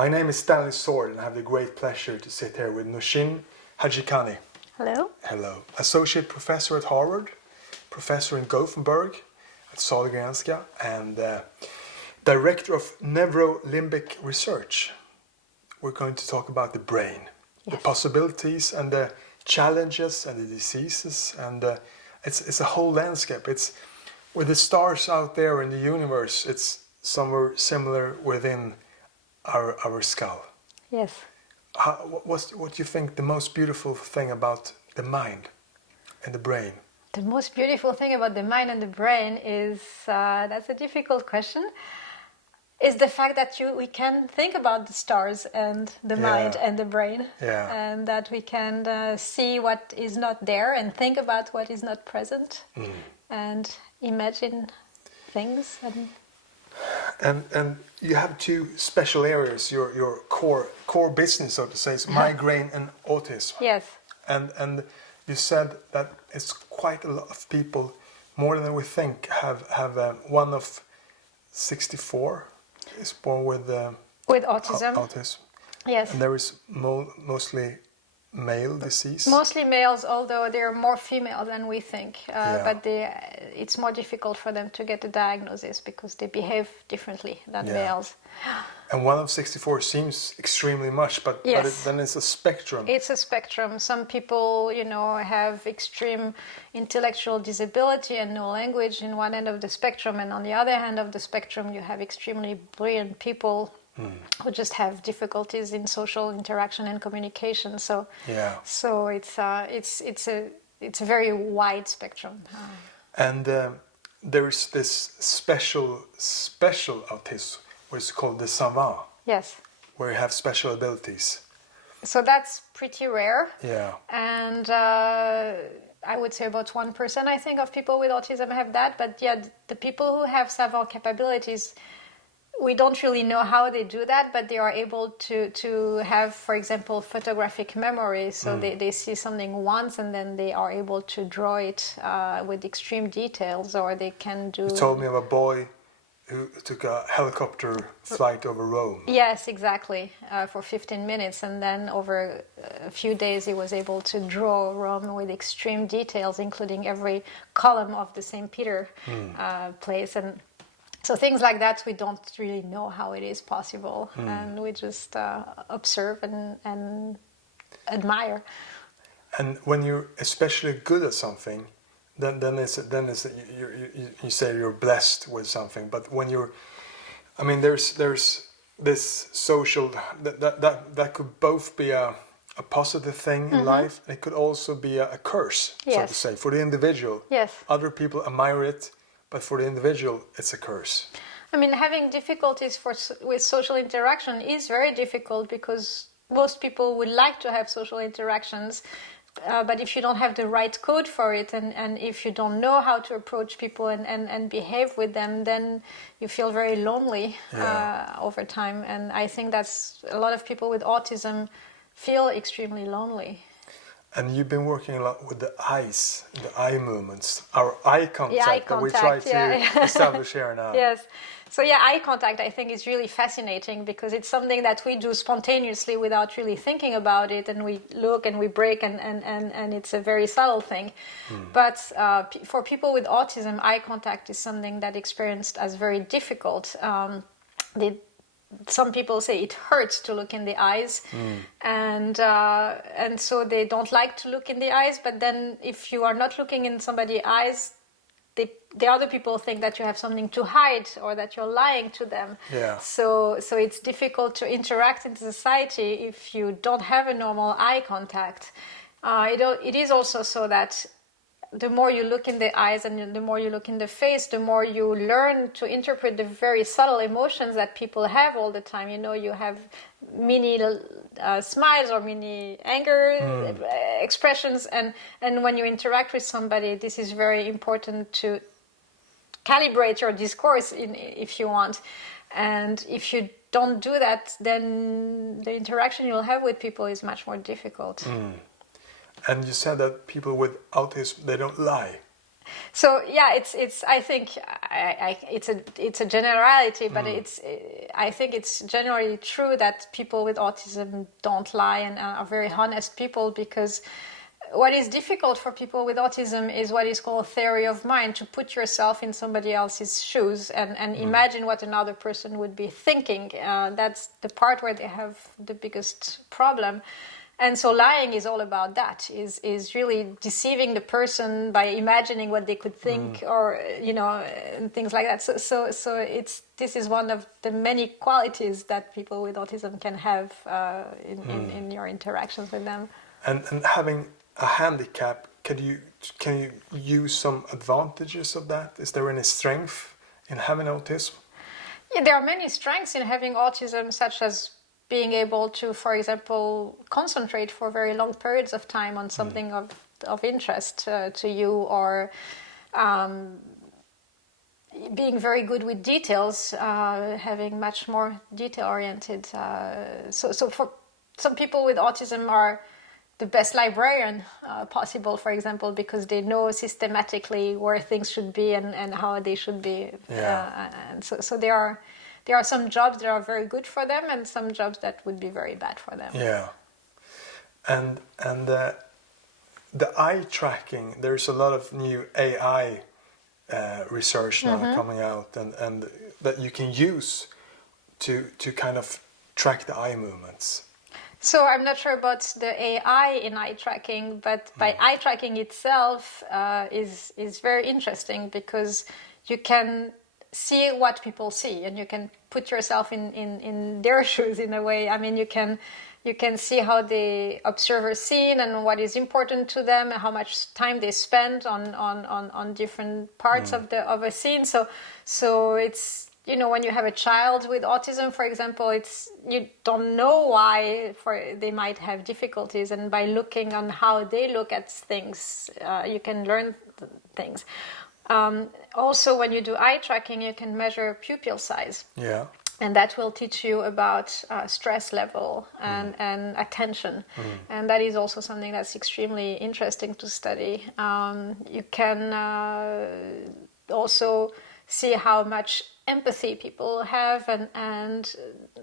My name is Daniel Swärd and I have the great pleasure to sit here with Nouchine Hadjikhani. Hello. Hello. Associate Professor at Harvard, Professor in Gothenburg at Sahlgrenska, and Director of Neurolimbic Research. We're going to talk about the brain, the possibilities and the challenges and the diseases, and it's a whole landscape. It's with the stars out there in the universe, it's somewhere similar within our skull. Yes. What do you think the most beautiful thing about the mind and the brain? The most beautiful thing about the mind and the brain is, that's a difficult question, is the fact that we can think about the stars and the mind and the brain, and that we can see what is not there and think about what is not present, and imagine things. And you have two special areas, your core business, so to say, is migraine and autism. Yes. And you said that it's quite a lot of people, more than we think, have one of 64 is born with autism. Autism. Yes. And there is mostly male disease. Mostly males, although there are more female than we think. But it's more difficult for them to get a diagnosis because they behave differently than males. And one of 64 seems extremely much, but then it's a spectrum. It's a spectrum. Some people, have extreme intellectual disability and no language in one end of the spectrum, and on the other hand of the spectrum, you have extremely brilliant people who just have difficulties in social interaction and communication. So it's a very wide spectrum. And there is this special autism, what is called the savant. Yes. Where you have special abilities. So that's pretty rare. Yeah. And I would say about 1%, I think, of people with autism have that. But the people who have savant capabilities, we don't really know how they do that, but they are able to have, for example, photographic memory. So they see something once and then they are able to draw it with extreme details, or they can do... You told me of a boy who took a helicopter flight over Rome. Yes, exactly, for 15 minutes. And then over a few days he was able to draw Rome with extreme details, including every column of the St. Peter place. And so things like that, we don't really know how it is possible, and we just observe and admire. And when you're especially good at something, then you say you're blessed with something. But when there's this social that could both be a positive thing in life, and it could also be a curse, so to say, for the individual. Yes. Other people admire it. But for the individual, it's a curse. Having difficulties with social interaction is very difficult because most people would like to have social interactions, but if you don't have the right code for it, and if you don't know how to approach people and behave with them, then you feel very lonely over time. And I think that's a lot of people with autism feel extremely lonely. And you've been working a lot with the eyes, the eye movements, our eye contact, that we try to establish here now. Yes. So eye contact, I think, is really fascinating because it's something that we do spontaneously without really thinking about it, and we look and we break, and it's a very subtle thing. But for people with autism, eye contact is something that experienced as very difficult. Some people say it hurts to look in the eyes, and so they don't like to look in the eyes. But then, if you are not looking in somebody's eyes, the other people think that you have something to hide or that you're lying to them. Yeah. So it's difficult to interact in society if you don't have a normal eye contact. It is also so that the more you look in the eyes and the more you look in the face, the more you learn to interpret the very subtle emotions that people have all the time. You have mini smiles or mini anger expressions, and when you interact with somebody, this is very important to calibrate your discourse if you want. And if you don't do that, then the interaction you'll have with people is much more difficult. And you said that people with autism, they don't lie. So yeah, it's. I think it's a generality, but I think it's generally true that people with autism don't lie and are very honest people, because what is difficult for people with autism is what is called theory of mind, to put yourself in somebody else's shoes and imagine what another person would be thinking. That's the part where they have the biggest problem. And so lying is all about that, is really deceiving the person by imagining what they could think, or, and things like that. So this is one of the many qualities that people with autism can have in your interactions with them. And having a handicap, can you use some advantages of that? Is there any strength in having autism? Yeah, there are many strengths in having autism, such as being able to, for example, concentrate for very long periods of time on something of interest to you, or being very good with details, having much more detail-oriented. So for some people with autism are the best librarian possible, for example, because they know systematically where things should be and how they should be. And so there are some jobs that are very good for them, and some jobs that would be very bad for them. Yeah. And the eye tracking, there's a lot of new AI research now coming out, and that you can use to kind of track the eye movements. So I'm not sure about the AI in eye tracking, but by eye tracking itself is very interesting, because you can see what people see, and you can put yourself in their shoes in a way. I mean, you can see how the observer seen and what is important to them, and how much time they spend on different parts of a scene. So it's, when you have a child with autism, for example, you don't know why they might have difficulties, and by looking on how they look at things, you can learn things. Also, when you do eye tracking, you can measure pupil size. Yeah. And that will teach you about stress level and attention. And that is also something that's extremely interesting to study. You can also see how much empathy people have, and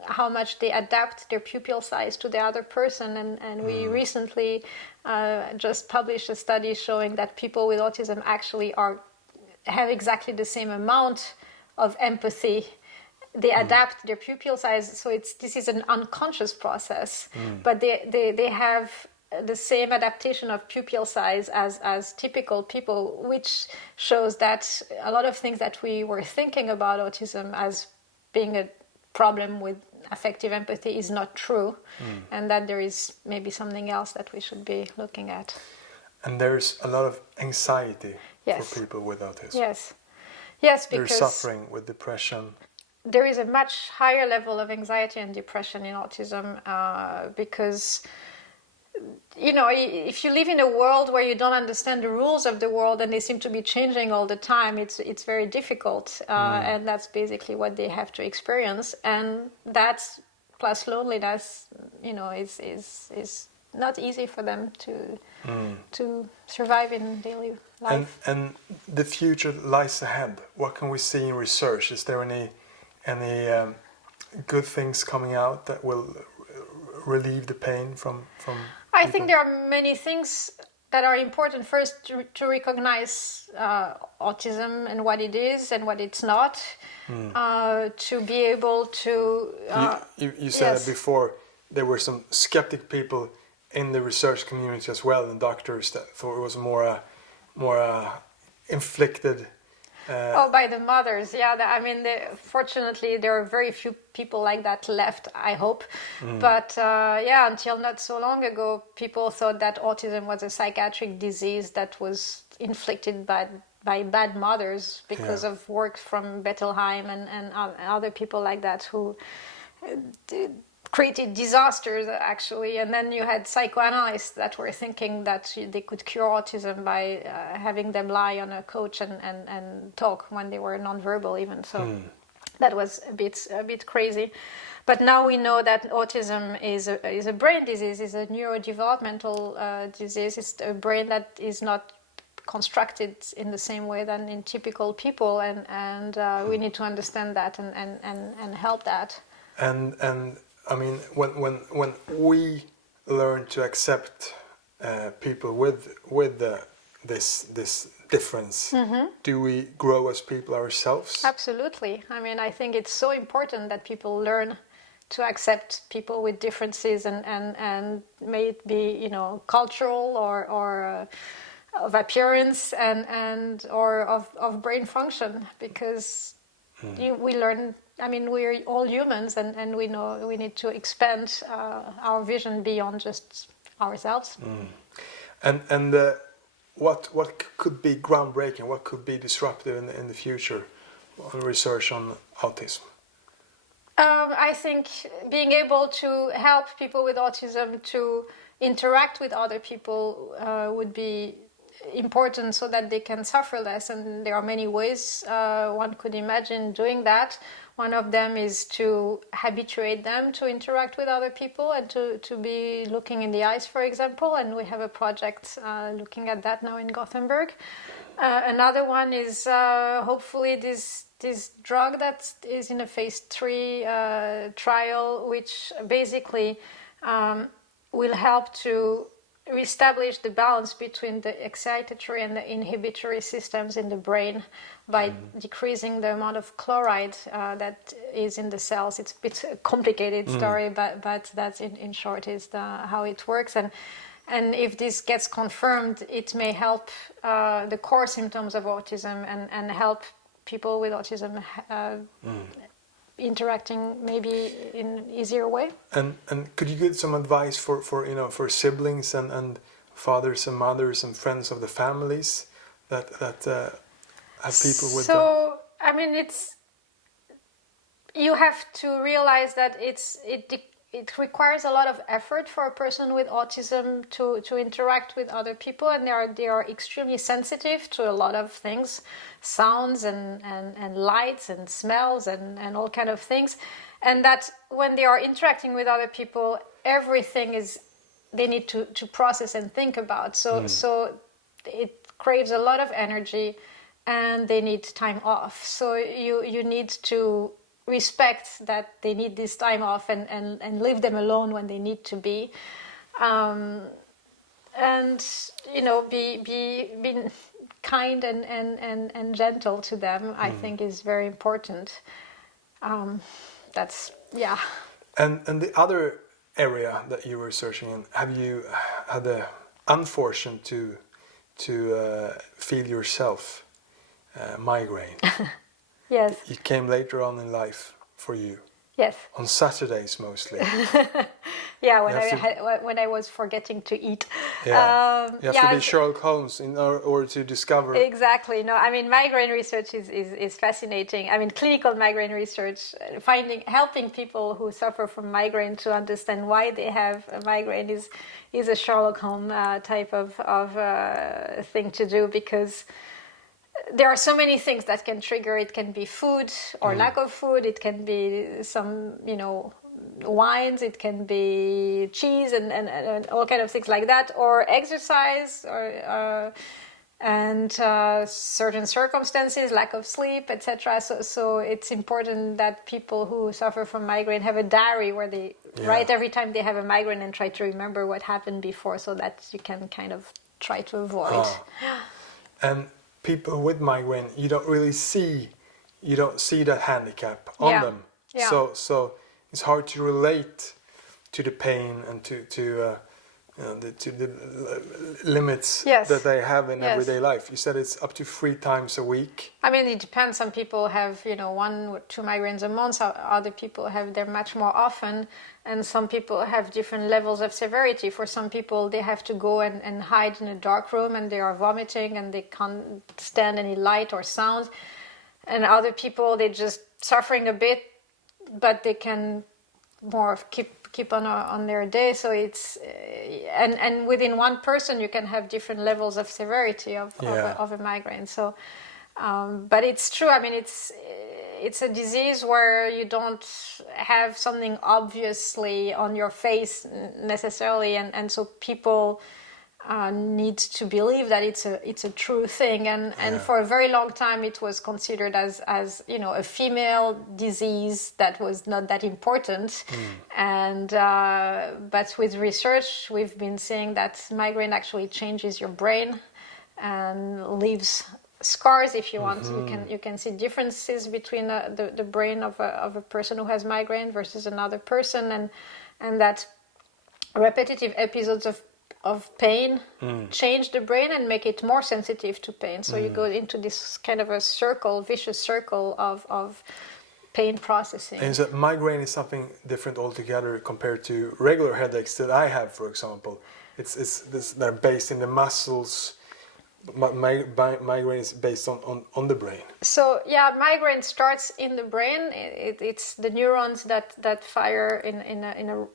how much they adapt their pupil size to the other person. And we recently just published a study showing that people with autism actually have exactly the same amount of empathy. They adapt their pupil size, so this is an unconscious process, but they have the same adaptation of pupil size as typical people, which shows that a lot of things that we were thinking about autism as being a problem with affective empathy is not true, and that there is maybe something else that we should be looking at. And there's a lot of anxiety for people with autism. Yes, because they're suffering with depression. There is a much higher level of anxiety and depression in autism, because, if you live in a world where you don't understand the rules of the world and they seem to be changing all the time, it's very difficult, and that's basically what they have to experience. And that's, plus loneliness, is not easy for them to survive in daily life. And the future lies ahead. What can we see in research? Is there any good things coming out that will relieve the pain from I think there are many things that are important. First, to recognize autism and what it is and what it's not, to be able to... you said it before, there were some skeptic people in the research community as well, and doctors that thought it was more inflicted... by the mothers, fortunately there are very few people like that left, I hope. But until not so long ago, people thought that autism was a psychiatric disease that was inflicted by bad mothers because of work from Bettelheim and other people like that who created disasters, actually. And then you had psychoanalysts that were thinking that they could cure autism by having them lie on a couch and talk when they were nonverbal even. So that was a bit crazy. But now we know that autism is a brain disease, is a neurodevelopmental disease. It's a brain that is not constructed in the same way than in typical people, and we need to understand that and help that. And I mean, when we learn to accept people with this difference, do we grow as people ourselves? Absolutely. I mean, I think it's so important that people learn to accept people with differences, and may it be, you know, cultural or of appearance and or of brain function, because we learn. I mean, we're all humans, and we know we need to expand our vision beyond just ourselves. And what could be groundbreaking? What could be disruptive in the future on research on autism? I think being able to help people with autism to interact with other people would be important, so that they can suffer less. And there are many ways one could imagine doing that. One of them is to habituate them to interact with other people and to be looking in the eyes, for example. And we have a project looking at that now in Gothenburg. Another one is hopefully this drug that is in a phase 3 trial, which basically will help to reestablish the balance between the excitatory and the inhibitory systems in the brain by decreasing the amount of chloride that is in the cells. It's a bit complicated story, but that's in short is how it works. And if this gets confirmed, it may help the core symptoms of autism and help people with autism interacting maybe in an easier way. And could you give some advice for siblings and fathers and mothers and friends of the families that have people with? So I mean, you have to realize that it requires a lot of effort for a person with autism to interact with other people, and they are extremely sensitive to a lot of things, sounds and lights and smells and all kind of things, and that when they are interacting with other people, everything they need to process and think about. So it craves a lot of energy, and they need time off. So you need to respect that they need this time off and leave them alone when they need to be, and you know, be kind and gentle to them. I think is very important. That's And the other area that you were researching in, have you had the unfortunate to feel yourself migraine? Yes. It came later on in life for you. Yes. On Saturdays mostly. Yeah, when I was forgetting to eat. Yeah. You have to be Sherlock Holmes in order to discover. Exactly. No, I mean, migraine research is fascinating. I mean, clinical migraine research, helping people who suffer from migraine to understand why they have a migraine is a Sherlock Holmes type of thing to do, because there are so many things that can trigger. It can be food or lack of food. It can be some, wines. It can be cheese and all kind of things like that, or exercise, or and certain circumstances, lack of sleep, etc. So it's important that people who suffer from migraine have a diary where they write every time they have a migraine and try to remember what happened before, so that you can kind of try to avoid. And people with migraine, you don't see that handicap on them. Yeah. So it's hard to relate to the pain and to the limits that they have in everyday life. You said it's up to 3 times a week. I mean, it depends. Some people have 1 or 2 migraines a month. Other people have them much more often, and some people have different levels of severity. For some people, they have to go and hide in a dark room, and they are vomiting, and they can't stand any light or sound. And other people, they're just suffering a bit, but they can more keep on their day. So it's and within one person, you can have different levels of severity of a migraine. So, but it's true. I mean, it's a disease where you don't have something obviously on your face necessarily, and so people needs to believe that it's a true thing, and for a very long time it was considered as a female disease that was not that important. And but with research we've been seeing that migraine actually changes your brain and leaves scars, if you want. You can see differences between the brain of a person who has migraine versus another person, and that repetitive episodes of pain change the brain and make it more sensitive to pain. So you go into this kind of a vicious circle of pain processing. And so migraine is something different altogether compared to regular headaches that I have, for example. They're based in the muscles. Migraine is based on the brain. So yeah, migraine starts in the brain. It's the neurons that fire in a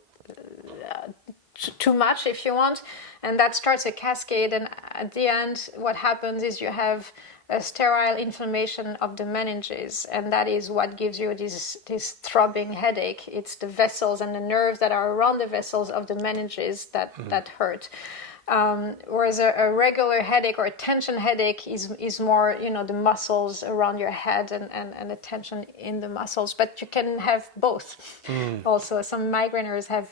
too much, if you want, and that starts a cascade, and at the end what happens is you have a sterile inflammation of the meninges, and that is what gives you this throbbing headache. It's the vessels and the nerves that are around the vessels of the meninges that hurt. Whereas a regular headache or a tension headache is more, the muscles around your head and the tension in the muscles. But you can have both. Also, some migraineurs have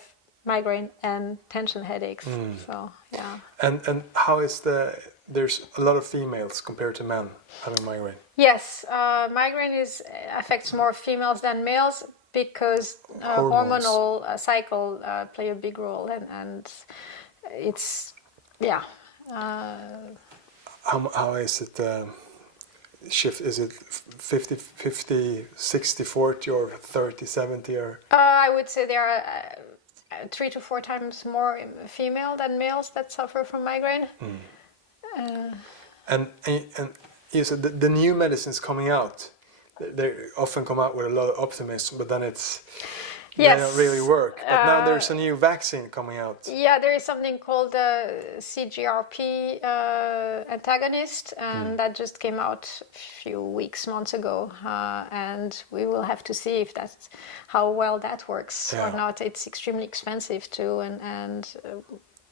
migraine and tension headaches. So yeah. And how is there's a lot of females compared to men having migraine? Yes, migraine affects more females than males because hormonal cycle play a big role, and it's How is it shift? Is it 50, 60, 40 or 30, 70 or? I would say there are 3 to 4 times more female than males that suffer from migraine. And you said the new medicines coming out, they often come out with a lot of optimism, but then they don't really work. But now there's a new vaccine coming out. Yeah, there is something called CGRP antagonist, and that just came out a few months ago, and we will have to see if how well that works or not. It's extremely expensive too, and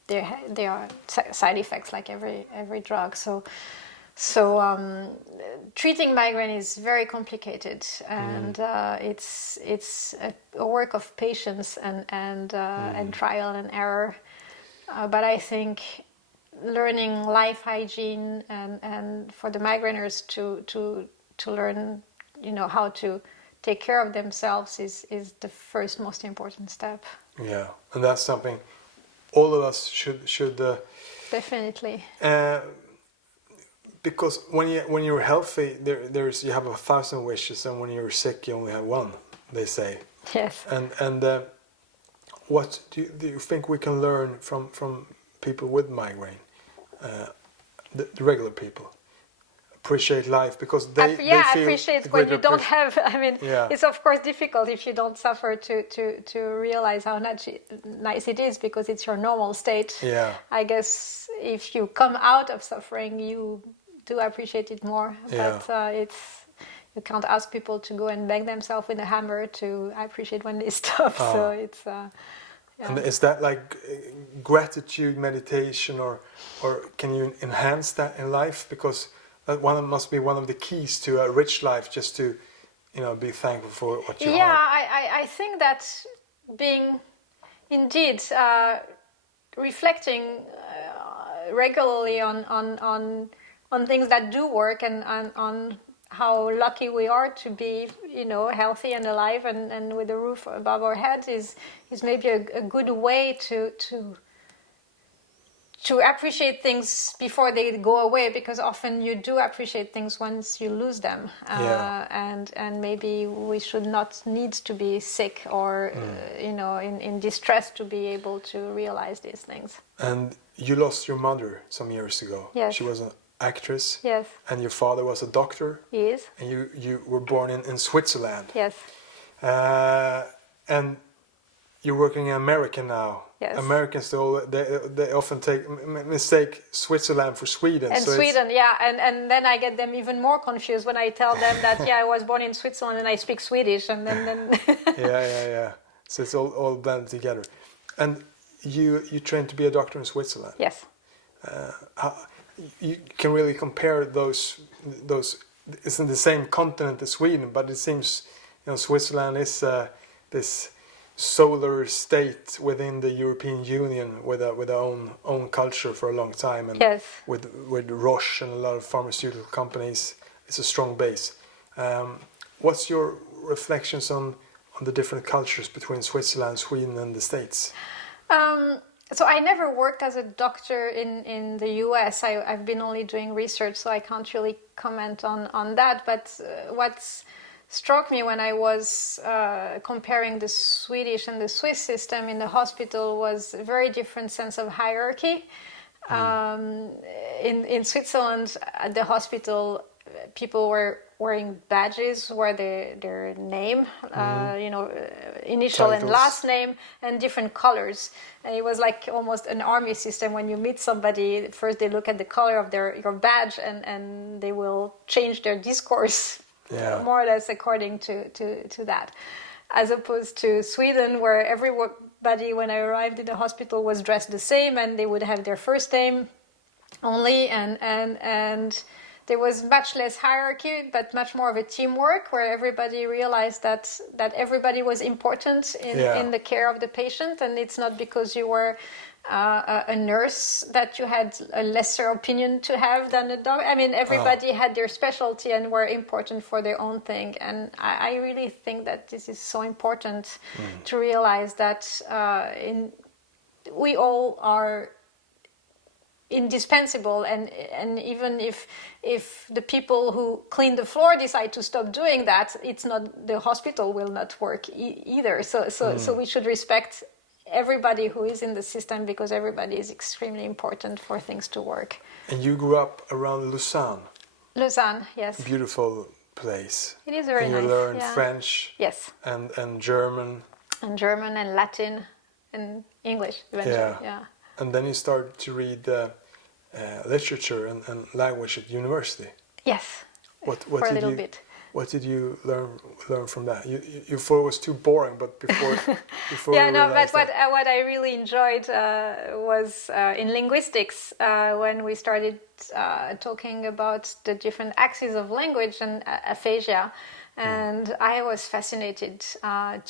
there are side effects like every drug. So treating migraine is very complicated, and it's a work of patience and trial and error. But I think learning life hygiene and for the migraineurs to learn, how to take care of themselves is the first most important step. Yeah, and that's something all of us should definitely. Because when you're healthy, you have 1,000 wishes, and when you're sick, you only have one. They say. Yes. And what do you think we can learn from people with migraine, the regular people? Appreciate life because they feel appreciate when you don't have. I mean, it's of course difficult if you don't suffer to realize how nice it is because it's your normal state. Yeah. I guess if you come out of suffering, you do appreciate it more. Yeah. But you can't ask people to go and bang themselves with a hammer to appreciate when they stop. Oh. So it's. And is that like gratitude meditation, or can you enhance that in life? Because that must be one of the keys to a rich life, just to, be thankful for what you have. Yeah, I think that being, indeed, reflecting regularly on things that do work and on how lucky we are to be, healthy and alive and with a roof above our heads is maybe a good way to appreciate things before they go away, because often you do appreciate things once you lose them. And maybe we should not need to be sick or in distress to be able to realize these things. And you lost your mother some years ago. Yes. She was an actress. Yes. And your father was a doctor. He is. And you were born in Switzerland. Yes. And you're working in America now. Yes. Americans, they often mistake Switzerland for Sweden. And so Sweden, and then I get them even more confused when I tell them that I was born in Switzerland and I speak Swedish, and then. yeah. So it's all blended together. And you trained to be a doctor in Switzerland. Yes. how, you can really compare those. It's in the same continent as Sweden, but it seems Switzerland is this solar state within the European Union with a own culture for a long time, and Yes. with Roche and a lot of pharmaceutical companies, it's a strong base. What's your reflections on the different cultures between Switzerland, Sweden, and the States? So I never worked as a doctor in the US. I've been only doing research, so I can't really comment on that. But what's struck me when I was comparing the Swedish and the Swiss system in the hospital was a very different sense of hierarchy. In Switzerland, at the hospital, people were wearing badges where their name, initial Titles. and last name, and different colors. And it was like almost an army system. When you meet somebody, first they look at the color of your badge, and they will change their discourse more or less according to that. As opposed to Sweden, where everybody, when I arrived in the hospital, was dressed the same, and they would have their first name only, and there was much less hierarchy, but much more of a teamwork, where everybody realized that everybody was important in the care of the patient, and it's not because you were a nurse that you had a lesser opinion to have than a doctor. I mean, everybody had their specialty and were important for their own thing, and I really think that this is so important to realize that we all are indispensable, and even if the people who clean the floor decide to stop doing that, it's not, the hospital will not work either. So we should respect everybody who is in the system, because everybody is extremely important for things to work. And you grew up around Lausanne. Lausanne, yes. Beautiful place. It is very and nice. You learned French. Yes. And German. And German and Latin and English eventually. Yeah. And then you started to read literature and language at university. Yes. What for a little bit. What did you learn from that? You thought it was too boring, but before but what I really enjoyed was in linguistics when we started talking about the different axes of language and aphasia. And I was fascinated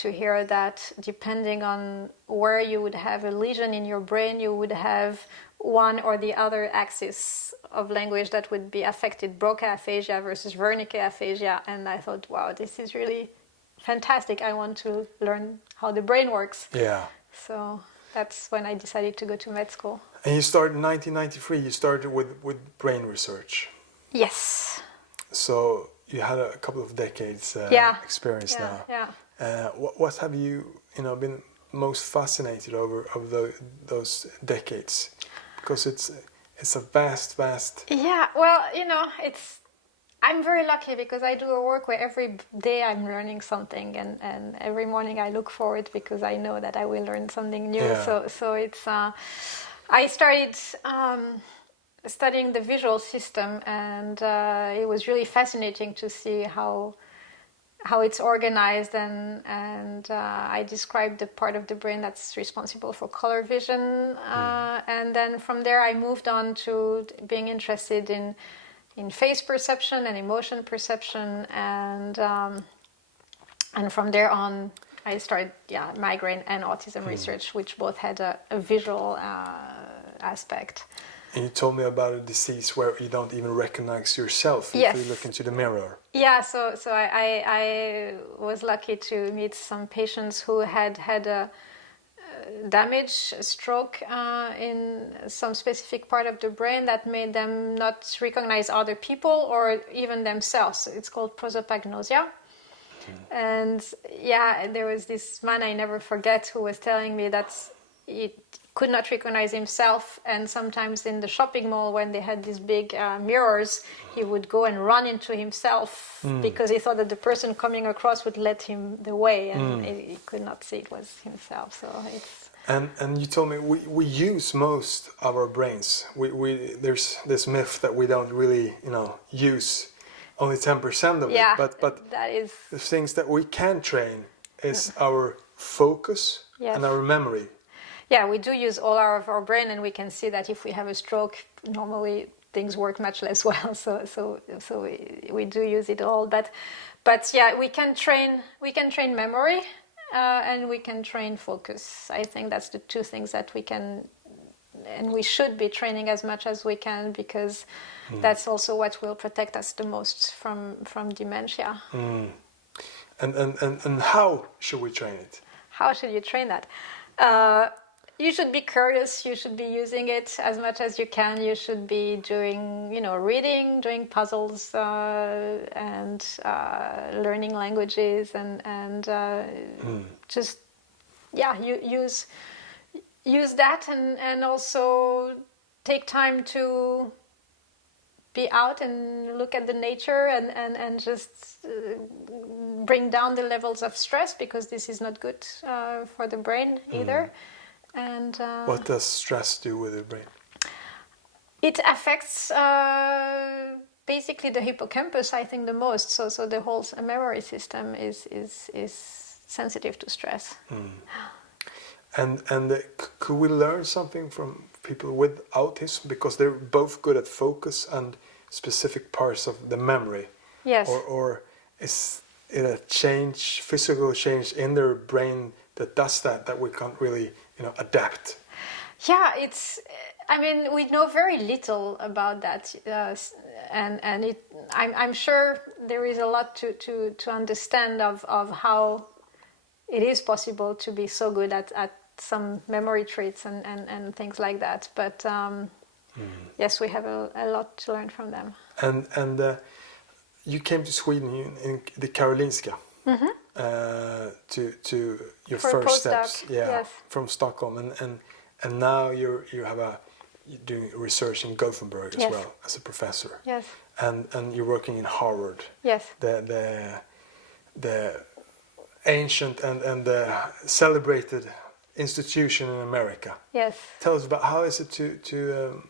to hear that depending on where you would have a lesion in your brain, you would have one or the other axis of language that would be affected, Broca aphasia versus Wernicke aphasia. And I thought, wow, this is really fantastic. I want to learn how the brain works. Yeah. So that's when I decided to go to med school. And you started in 1993, you started with brain research. Yes. So you had a couple of decades experience now. Yeah. What have you been most fascinated over those decades? Because it's a vast. Yeah, well, I'm very lucky because I do a work where every day I'm learning something, and every morning I look forward because I know that I will learn something new. Yeah. So it's I started studying the visual system, and it was really fascinating to see how it's organized, and I described the part of the brain that's responsible for color vision, and then from there I moved on to being interested in face perception and emotion perception, and from there on I started migraine and autism research, which both had a visual aspect. And you told me about a disease where you don't even recognize yourself if you look into the mirror. Yeah, so I was lucky to meet some patients who had a damage, a stroke in some specific part of the brain that made them not recognize other people or even themselves. It's called prosopagnosia. And there was this man I never forget who was telling me that he could not recognize himself, and sometimes in the shopping mall when they had these big mirrors, he would go and run into himself because he thought that the person coming across would let him the way, and he could not see it was himself. So it's and you told me we use most of our brains. We there's this myth that we don't really use only 10% of it, but that is the things that we can train is our focus and our memory. Yeah, we do use all of our brain, and we can see that if we have a stroke, normally things work much less well. So we do use it all. But yeah, we can train memory, and we can train focus. I think that's the two things that we can, and we should be training as much as we can, because that's also what will protect us the most from dementia. And how should we train it? How should you train that? You should be curious. You should be using it as much as you can. You should be doing, reading, doing puzzles, and learning languages, and just use that, and also take time to be out and look at the nature, and just bring down the levels of stress, because this is not good for the brain either. And what does stress do with the brain? It affects basically the hippocampus, I think, the most. So the whole memory system is sensitive to stress. And could we learn something from people with autism, because they're both good at focus and specific parts of the memory? Yes. Or is it a physical change in their brain that does that we can't really adapt? Yeah, we know very little about that, and I'm sure there is a lot to understand of how it is possible to be so good at some memory traits and things like that. But yes, we have a lot to learn from them. And you came to Sweden in the Karolinska to your For first postdoc, steps, yes. from Stockholm, and now you're doing research in Gothenburg as Yes. well as a professor. Yes. And you're working in Harvard. Yes. The ancient and the celebrated institution in America. Yes. Tell us about how is it to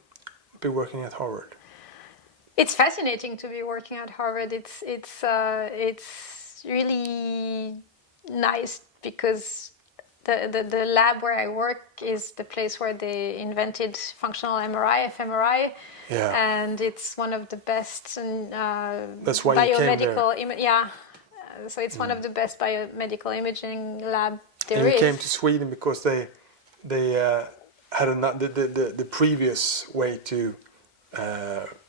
be working at Harvard? It's fascinating to be working at Harvard. It's really nice, because the lab where I work is the place where they invented functional MRI, FMRI, and it's one of the best That's why you came there. So it's one of the best biomedical imaging lab there and you is. came to Sweden because they had the previous way to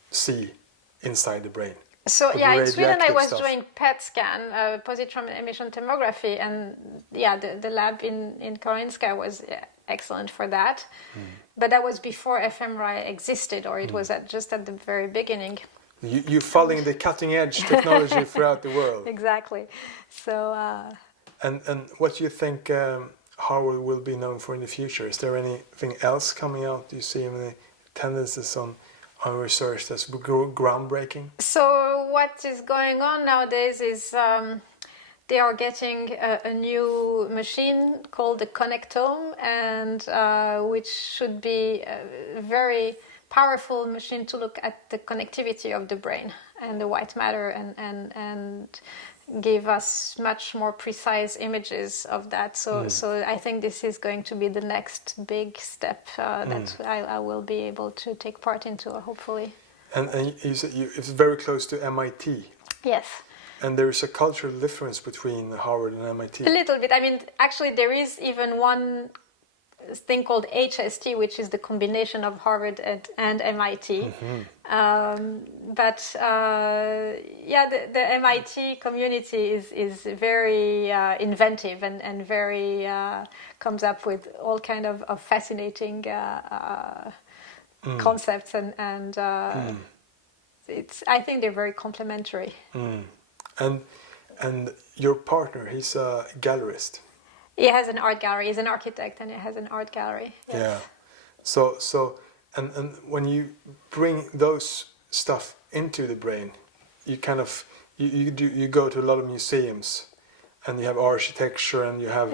see inside the brain. So with in Sweden I radioactive was stuff. doing PET scan, positron emission tomography, and the lab in Karolinska was excellent for that. But that was before FMRI existed, or it was just at the very beginning. You're following the cutting edge technology throughout the world. Exactly. So. And what do you think Harvard will be known for in the future? Is there anything else coming out? Do you see any tendencies on research that's groundbreaking? So what is going on nowadays is they are getting a new machine called the Connectome, and which should be a very powerful machine to look at the connectivity of the brain and the white matter, and give us much more precise images of that. So I think this is going to be the next big step that I will be able to take part into, hopefully. And you said it's very close to MIT. Yes. And there is a cultural difference between Harvard and MIT. A little bit. I mean, actually, there is even one thing called HST, which is the combination of Harvard and MIT. The MIT community is very inventive and very comes up with all kind of fascinating concepts, and I think they're very complementary. And your partner, he's a gallerist. He has an art gallery. He's an architect, and he has an art gallery. Yes. Yeah. So when you bring those stuff into the brain, you kind of you go to a lot of museums, and you have architecture, and you have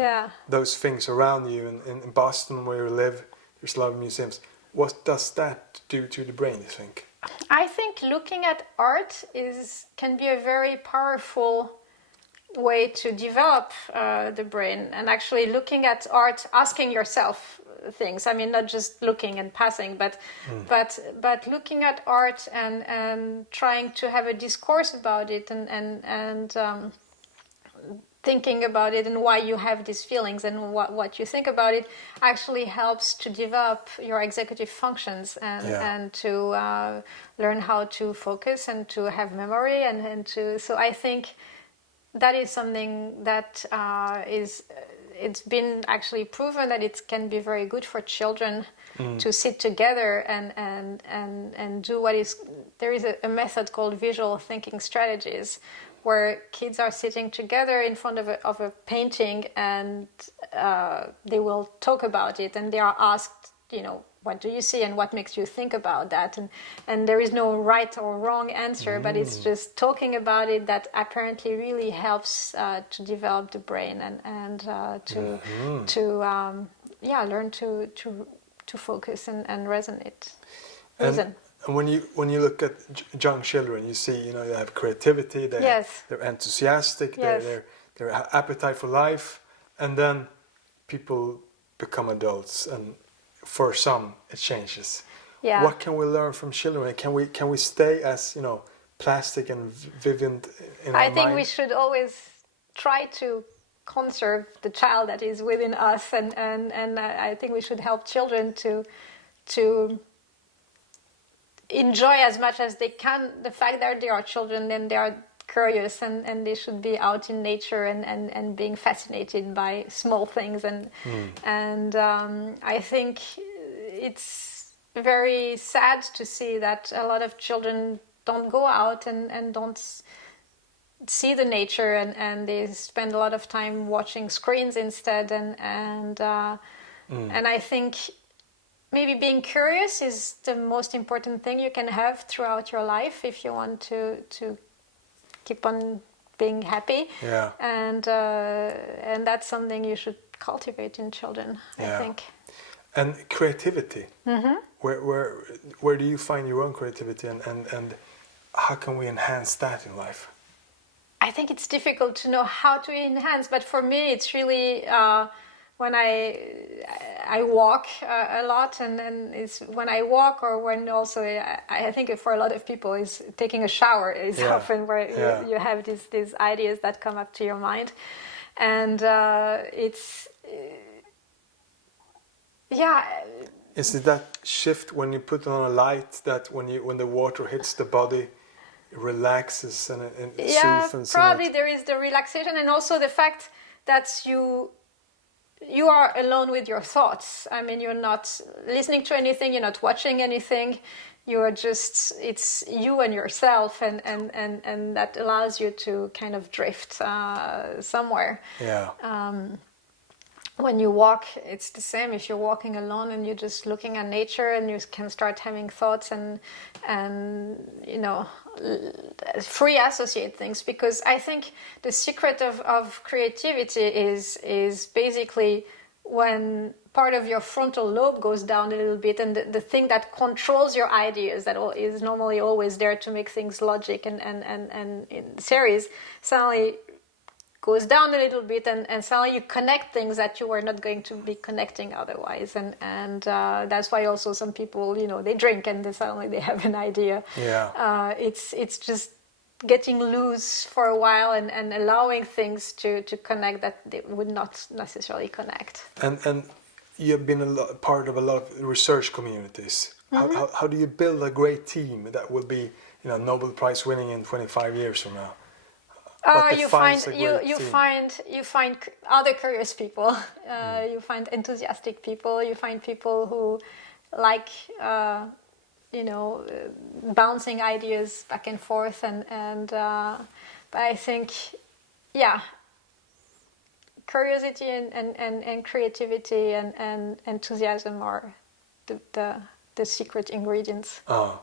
those things around you. In Boston, where you live, there's a lot of museums. What does that do to the brain, you think? I think looking at art can be a very powerful way to develop the brain, and actually looking at art, asking yourself things. I mean, not just looking and passing, but looking at art and trying to have a discourse about it and thinking about it and why you have these feelings and what you think about it actually helps to develop your executive functions and to learn how to focus and to have memory and to. So I think that is something that it's been actually proven that it can be very good for children to sit together and do what is. There is a method called visual thinking strategies, where kids are sitting together in front of a painting and they will talk about it, and they are asked, what do you see and what makes you think about that? And there is no right or wrong answer, but it's just talking about it that apparently really helps to develop the brain and to learn to focus and resonate. Reason. And when you look at young children, you see, they have creativity, they're enthusiastic, their appetite for life, and then people become adults, and for some it changes. Yeah. What can we learn from children? Can we stay as plastic and vivid in our mind? I think we should always try to conserve the child that is within us, and I think we should help children to enjoy as much as they can the fact that they are children and they are curious and they should be out in nature and being fascinated by small things and I think it's very sad to see that a lot of children don't go out and don't see the nature and they spend a lot of time watching screens instead and I think maybe being curious is the most important thing you can have throughout your life if you want to keep on being happy. Yeah. And that's something you should cultivate in children, I think. And creativity. Mm-hmm. Where do you find your own creativity and how can we enhance that in life? I think it's difficult to know how to enhance, but for me it's really when I walk a lot, and it's when I walk or when also I think for a lot of people is taking a shower is often where you have these ideas that come up to your mind, and it's Is it that shift when you put on a light that when the water hits the body, it relaxes and it soothes? Probably there is the relaxation and also the fact that you are alone with your thoughts. I mean, you're not listening to anything, you're not watching anything. You're just, it's you and yourself, and that allows you to kind of drift somewhere. Yeah. When you walk, it's the same. If you're walking alone and you're just looking at nature, and you can start having thoughts and free associate things, because I think the secret of creativity is basically when part of your frontal lobe goes down a little bit, and the thing that controls your ideas, that is normally always there to make things logic and in series, suddenly goes down a little bit, and suddenly you connect things that you were not going to be connecting otherwise, and that's why also some people, they drink and suddenly they have an idea. Yeah. It's just getting loose for a while and allowing things to connect that they would not necessarily connect. And you've been part of a lot of research communities. Mm-hmm. How do you build a great team that will be Nobel Prize winning in 25 years from now? You find other curious people. You find enthusiastic people. You find people who like bouncing ideas back and forth, and but I think curiosity and creativity and enthusiasm are the secret ingredients. Do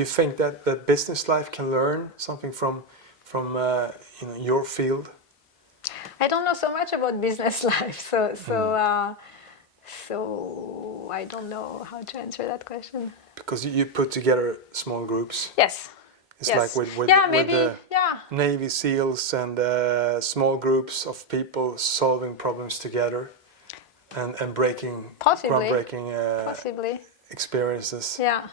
you think that business life can learn something from your field? I don't know so much about business life, so I don't know how to answer that question. Because you put together small groups. Yes. It's like with the Navy SEALs and small groups of people solving problems together. and breaking Possibly. groundbreaking Possibly. experiences. Yeah.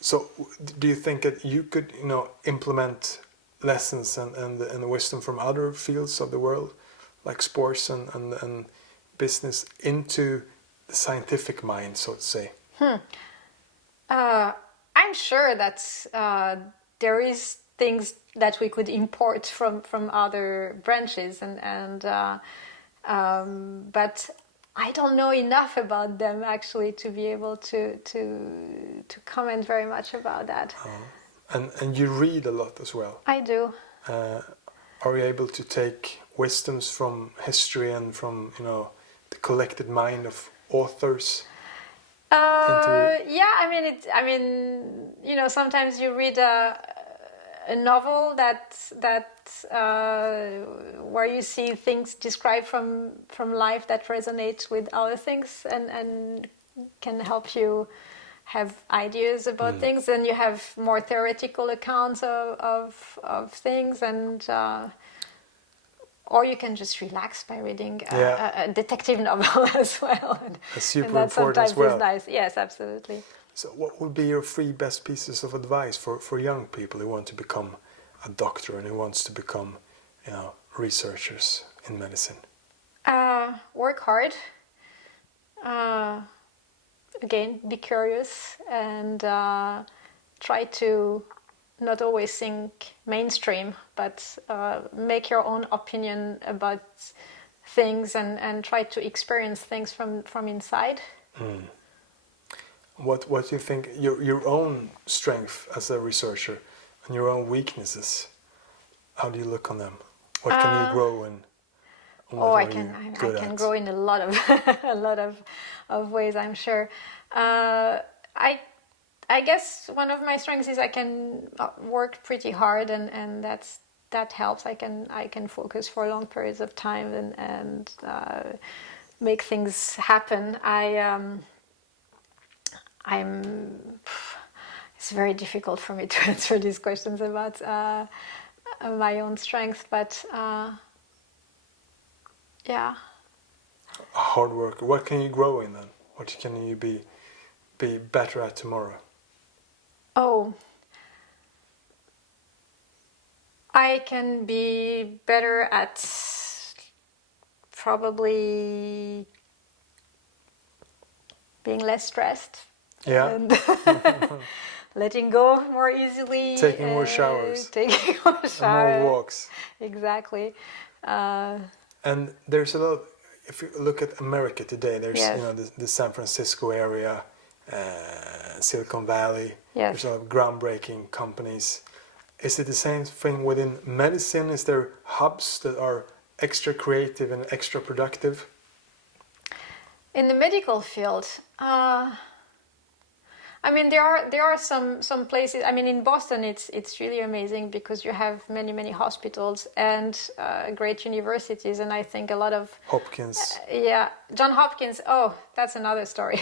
So do you think that you could, implement lessons and the wisdom from other fields of the world, like sports and business, into the scientific mind, so to say? I'm sure that there is things that we could import from other branches, but I don't know enough about them actually to be able to comment very much about that. And you read a lot as well. I do. Are you able to take wisdoms from history and from the collected mind of authors? Yeah, sometimes you read a novel that where you see things described from life that resonate with other things and can help you have ideas about things, and you have more theoretical accounts of things, and or you can just relax by reading a detective novel as well. That's super and that important sometimes as well. is nice. Yes, absolutely. So what would be your 3 best pieces of advice for young people who want to become a doctor and who wants to become, researchers in medicine? Work hard. Again, be curious and try to not always think mainstream, but make your own opinion about things and try to experience things from inside. What do you think your own strength as a researcher and your own weaknesses? How do you look on them? What can you grow in? I can grow in a lot of a lot of ways, I'm sure. I guess one of my strengths is I can work pretty hard, and that helps. I can focus for long periods of time and make things happen. It's very difficult for me to answer these questions about my own strengths, but yeah. A hard worker. What can you grow in then? What can you be better at tomorrow? Oh, I can be better at probably being less stressed. Yeah. And letting go more easily. Taking more showers. Taking more showers. And more walks. Exactly. And there's a lot. If you look at America today, there's Yes. the San Francisco area, Silicon Valley. Yes. There's a lot of groundbreaking companies. Is it the same thing within medicine? Is there hubs that are extra creative and extra productive? In the medical field, there are some places. In Boston, it's really amazing because you have many hospitals and great universities, and I think a lot of Hopkins. John Hopkins. Oh, that's another story.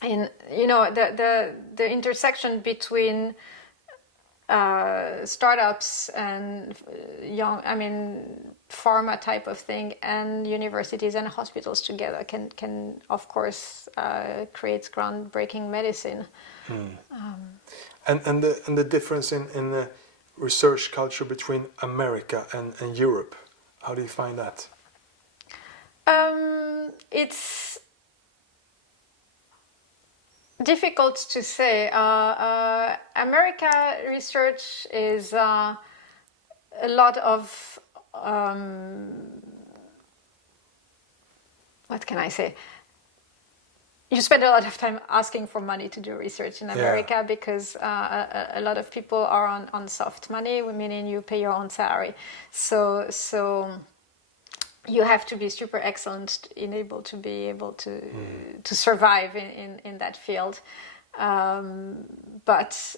In the intersection between startups and pharma type of thing and universities and hospitals together can of course create groundbreaking medicine. And the difference in the research culture between America and Europe, how do you find that? It's difficult to say. America research is a lot of what can I say? You spend a lot of time asking for money to do research in America because a lot of people are on soft money, meaning you pay your own salary. So you have to be super excellent in able to survive in that field. But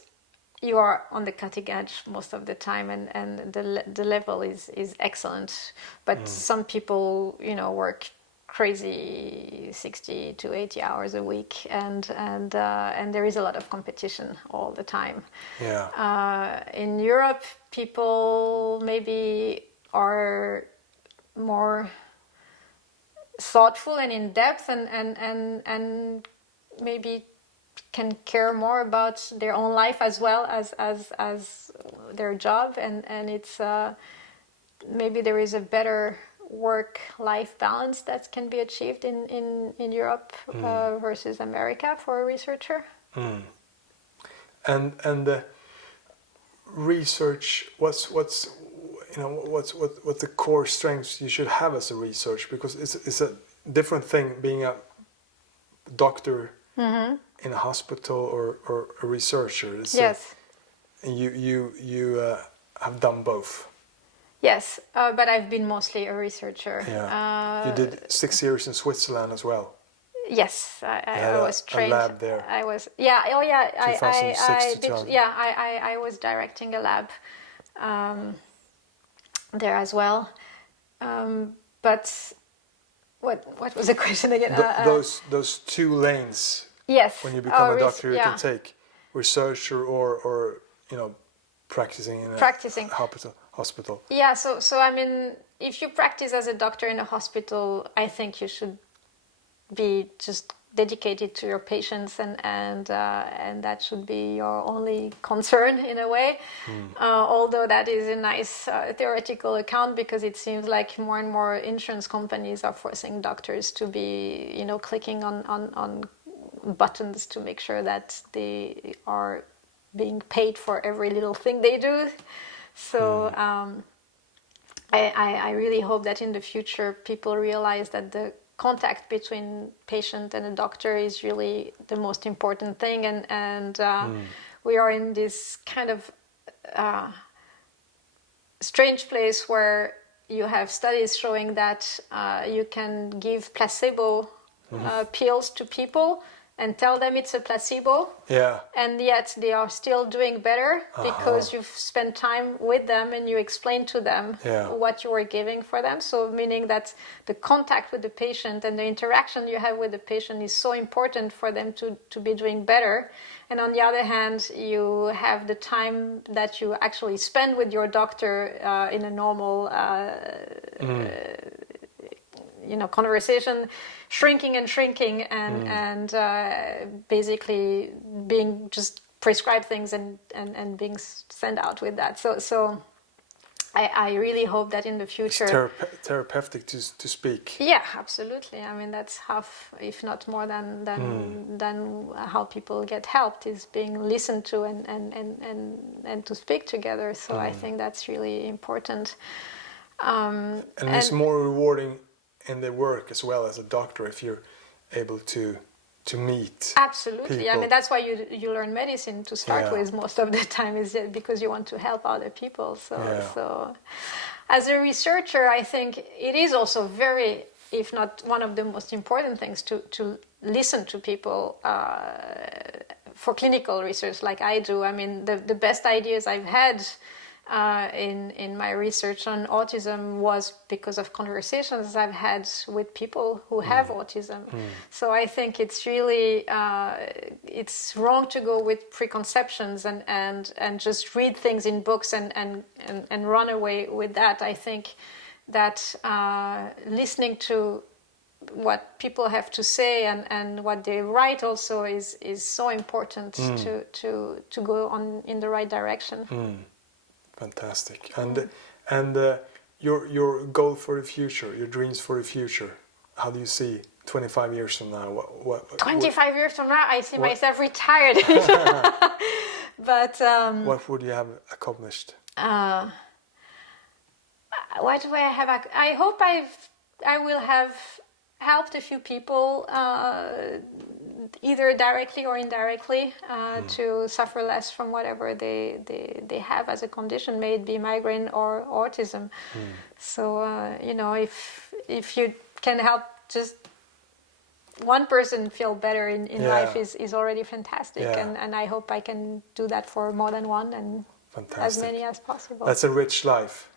you are on the cutting edge most of the time, and the level is excellent. But some people, work crazy 60 to 80 hours a week, and there is a lot of competition all the time. Yeah. In Europe, people maybe are more thoughtful and in depth, and maybe can care more about their own life as well as their job, and it's maybe there is a better work-life balance that can be achieved in Europe versus America for a researcher. And the research, what's the core strengths you should have as a researcher? Because it's a different thing being a doctor in a hospital or a researcher. Yes. You have done both. Yes, but I've been mostly a researcher. Yeah. You did 6 years in Switzerland as well. Yes, I was trained. A lab there. I was. Yeah. Oh, yeah. 2006 to 2000. Yeah. I was directing a lab there as well. But what was the question again? Those two lanes. Yes. When you become a doctor, you can take researcher or practicing in a hospital. Yeah. So I mean, if you practice as a doctor in a hospital, I think you should be just dedicated to your patients, and that should be your only concern in a way. Although that is a nice theoretical account, because it seems like more and more insurance companies are forcing doctors to be clicking on buttons to make sure that they are being paid for every little thing they do. So I really hope that in the future people realize that the contact between patient and a doctor is really the most important thing, and we are in this kind of strange place where you have studies showing that you can give placebo pills to people and tell them it's a placebo, and yet they are still doing better because you've spent time with them and you explain to them what you are giving for them. So meaning that the contact with the patient and the interaction you have with the patient is so important for them to be doing better. And on the other hand, you have the time that you actually spend with your doctor in a normal conversation, shrinking and basically being just prescribed things and being sent out with that. So I really hope that in the future... It's therapeutic to speak. Yeah, absolutely. I mean, that's half, if not more than how people get helped, is being listened to and to speak together. So I think that's really important. And it's more rewarding in the work as well as a doctor if you're able to meet absolutely people. I mean, that's why you learn medicine to start with most of the time, is because you want to help other people. So as a researcher, I think it is also very, if not one of the most important things, to listen to people for clinical research like I do. I mean, the best ideas I've had in my research on autism was because of conversations I've had with people who have autism. So I think it's really it's wrong to go with preconceptions and just read things in books and run away with that. I think that listening to what people have to say and what they write also is so important to go on in the right direction. Fantastic. And your goal for the future, your dreams for the future, how do you see 25 years from now? 25 years from now, I see myself retired. But what would you have accomplished? What do I have? I hope I will have helped a few people, either directly or indirectly, to suffer less from whatever they have as a condition, may it be migraine or autism. So if you can help just one person feel better in life is already fantastic, and I hope I can do that for more than one and as many as possible. That's a rich life.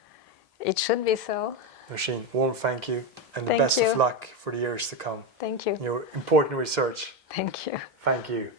It should be so. Nouchine, warm thank you, and Thank best you. of luck for the years to come. Thank you. Your important research. Thank you. Thank you.